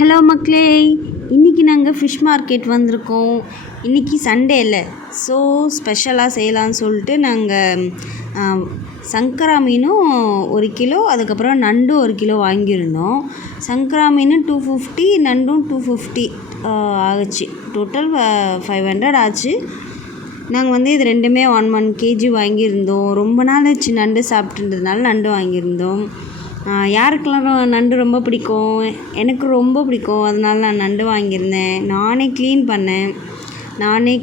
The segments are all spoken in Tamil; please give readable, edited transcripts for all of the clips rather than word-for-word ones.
ஹலோ மக்களே, இன்றைக்கி நாங்கள் ஃபிஷ் மார்க்கெட் வந்திருக்கோம். இன்றைக்கி சண்டே இல்லை, ஸோ ஸ்பெஷலாக செய்யலான்னு சொல்லிட்டு நாங்கள் சங்கரா மீனும் 1 கிலோ, அதுக்கப்புறம் நண்டு 1 கிலோ வாங்கியிருந்தோம். சங்கரா மீன் 250, நண்டும் 250 ஆச்சு. டோட்டல் 500 ஆச்சு. நாங்கள் இது ரெண்டுமே 1 kg வாங்கியிருந்தோம். ரொம்ப நாள் ஆச்சு நண்டு சாப்பிட்டுன்றதுனால நண்டு வாங்கியிருந்தோம். யாருக்கெல்லாம் நண்டு ரொம்ப பிடிக்கும், எனக்கு ரொம்ப பிடிக்கும். அதனால நான் நண்டு வாங்கியிருந்தேன். நானே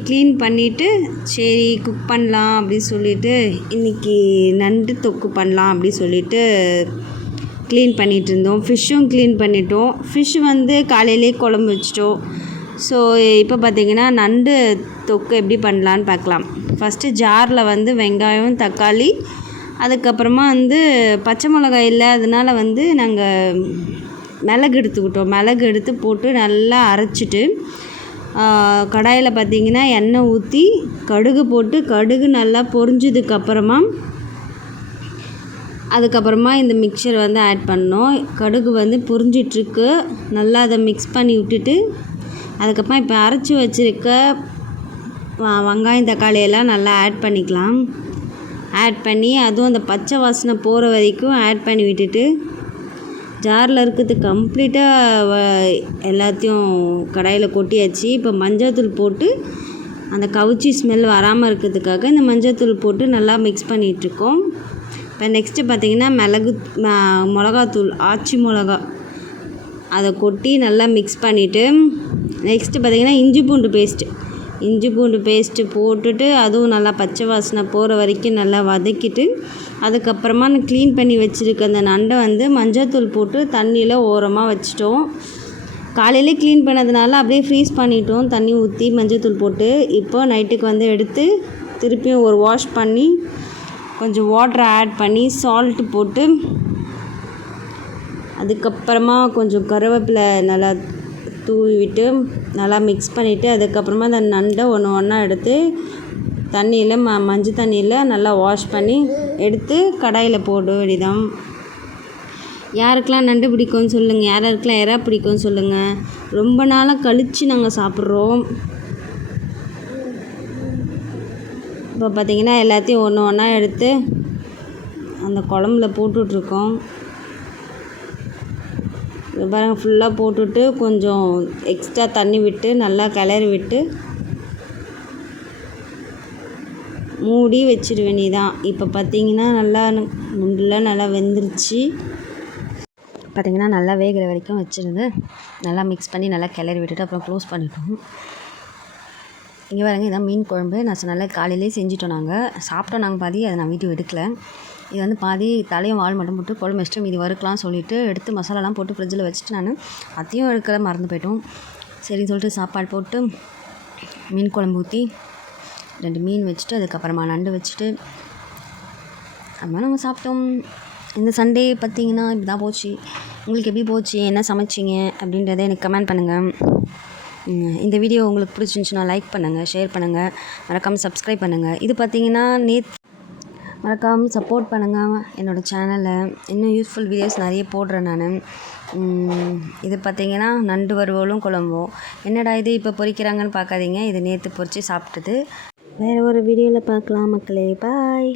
க்ளீன் பண்ணிவிட்டு சரி குக் பண்ணலாம் அப்படின்னு சொல்லிவிட்டு இன்றைக்கி நண்டு தொக்கு பண்ணலாம் அப்படி சொல்லிவிட்டு க்ளீன் பண்ணிகிட்டு இருந்தோம். ஃபிஷ்ஷும் க்ளீன் பண்ணிட்டோம். ஃபிஷ் காலையிலே குழம்பு வச்சிட்டோம். ஸோ இப்போ பார்த்திங்கன்னா நண்டு தொக்கு எப்படி பண்ணலான்னு பார்க்கலாம். ஃபஸ்ட்டு ஜாரில் வெங்காயம், தக்காளி, அதுக்கப்புறமா பச்சை மிளகாய் இல்லை, அதனால் நாங்கள் மிளகு எடுத்துக்கிட்டோம். மிளகு எடுத்து போட்டு நல்லா அரைச்சிட்டு கடாயில் பார்த்திங்கன்னா எண்ணெய் ஊற்றி கடுகு போட்டு, கடுகு நல்லா பொரிஞ்சதுக்கப்புறமா அதுக்கப்புறமா இந்த மிக்சர் ஆட் பண்ணோம். கடுகு பொரிஞ்சிட்ருக்கு. நல்லா அதை மிக்ஸ் பண்ணி விட்டுட்டு அதுக்கப்புறம் இப்போ அரைச்சி வச்சுருக்க வெங்காயம், தக்காளி எல்லாம் நல்லா ஆட் பண்ணிக்கலாம். ஆட் பண்ணி அதுவும் அந்த பச்சை வாசனை போகிற வரைக்கும் ஆட் பண்ணி விட்டுட்டு ஜாரில் இருக்கிறது கம்ப்ளீட்டாக எல்லாத்தையும் கடாயில் கொட்டியாச்சு. இப்போ மஞ்சள்தூள் போட்டு அந்த கவுச்சி ஸ்மெல் வராமல் இருக்கிறதுக்காக இந்த மஞ்சள்தூள் போட்டு நல்லா மிக்ஸ் பண்ணிகிட்ருக்கோம். இப்போ நெக்ஸ்ட்டு பார்த்திங்கன்னா மிளகாத்தூள், ஆச்சி மிளகா, அதை கொட்டி நல்லா மிக்ஸ் பண்ணிவிட்டு நெக்ஸ்ட்டு பார்த்திங்கன்னா இஞ்சி பூண்டு பேஸ்ட்டு போட்டுட்டு அதுவும் நல்லா பச்சை வாசனை போகிற வரைக்கும் நல்லா வதக்கிட்டு அதுக்கப்புறமா நான் க்ளீன் பண்ணி வச்சுருக்க அந்த நண்டை மஞ்சள்தூள் போட்டு தண்ணியில் ஓரமாக வச்சிட்டோம். காலையிலே க்ளீன் பண்ணதுனால அப்படியே ஃப்ரீஸ் பண்ணிட்டோம், தண்ணி ஊற்றி மஞ்சள்தூள் போட்டு. இப்போ நைட்டுக்கு எடுத்து திருப்பியும் ஒரு வாஷ் பண்ணி கொஞ்சம் வாட்டரை ஆட் பண்ணி சால்ட்டு போட்டு அதுக்கப்புறமா கொஞ்சம் கருவேப்பிலை நல்லா தூவி விட்டு நல்லா மிக்ஸ் பண்ணிவிட்டு அதுக்கப்புறமா அந்த நண்டை ஒன்றா எடுத்து தண்ணியில் மஞ்சள் தண்ணியில் நல்லா வாஷ் பண்ணி எடுத்து கடாயில் போட வேண்டியதான். யாருக்கெல்லாம் நண்டு பிடிக்கும்னு சொல்லுங்கள், யாருக்கெல்லாம் எறா பிடிக்கும்னு சொல்லுங்கள். ரொம்ப நாளாக கழித்து நாங்கள் சாப்பிட்றோம். இப்போ பார்த்திங்கன்னா எல்லாத்தையும் ஒன்றா எடுத்து அந்த குழம்புல போட்டுட்ருக்கோம். பாருங்கள், ஃபுல்லாக போட்டுட்டு கொஞ்சம் எக்ஸ்ட்ரா தண்ணி விட்டு நல்லா கிளறி விட்டு மூடி வச்சிட வேண்டியதான். இப்போ பார்த்திங்கன்னா நல்லா நண்டுலாம் நல்லா வெந்துருச்சு. பார்த்திங்கன்னா நல்லா வேகிற வரைக்கும் வச்சுருந்து நல்லா மிக்ஸ் பண்ணி நல்லா கிளறி விட்டுட்டு அப்புறம் க்ளோஸ் பண்ணிட்டோம். இங்கே பாருங்கள், இதான் மீன் குழம்பு. நான் சொன்னால காலையிலே செஞ்சுட்டோம். நாங்கள் சாப்பிட்டோம். நாங்கள் பாதி அதை நான் வீடியோ எடுக்கலை. இது பாதி தலையும் வால் மட்டும் போட்டு குழம்பு வச்சுட்டு மீதி வறுக்கலாம்னு சொல்லிவிட்டு எடுத்து மசாலாலாம் போட்டு ஃப்ரிட்ஜில் வச்சுட்டு நான் அதையும் எடுக்கிற மறந்து போயிட்டோம். சரின்னு சொல்லிட்டு சாப்பாடு போட்டு மீன் குழம்பு ஊற்றி 2 மீன் வச்சுட்டு அதுக்கப்புறமா நண்டு வச்சுட்டு அதுமாதிரி நாங்கள் சாப்பிட்டோம். இந்த சண்டே பார்த்திங்கன்னா இப்படி தான் போச்சு. உங்களுக்கு எப்படி போச்சு, என்ன சமைச்சிங்க அப்படின்றத எனக்கு கமெண்ட் பண்ணுங்கள். இந்த வீடியோ உங்களுக்கு பிடிச்சிருந்துச்சுன்னா லைக் பண்ணுங்கள், ஷேர் பண்ணுங்கள், மறக்காமல் சப்ஸ்கிரைப் பண்ணுங்கள். இது பார்த்திங்கன்னா மறக்காமல் சப்போர்ட் பண்ணுங்கள் என்னோடய சேனலை. இன்னும் யூஸ்ஃபுல் வீடியோஸ் நிறைய போடுறேன் நான். இது பார்த்திங்கன்னா நண்டு வறுவலும் குழம்பும். என்னடா இது இப்போ பொரிக்கிறாங்கன்னு பார்க்காதீங்க, இது நேற்று பொரித்து சாப்பிட்டது. வேறு ஒரு வீடியோவில் பார்க்கலாம் மக்களே. பாய்.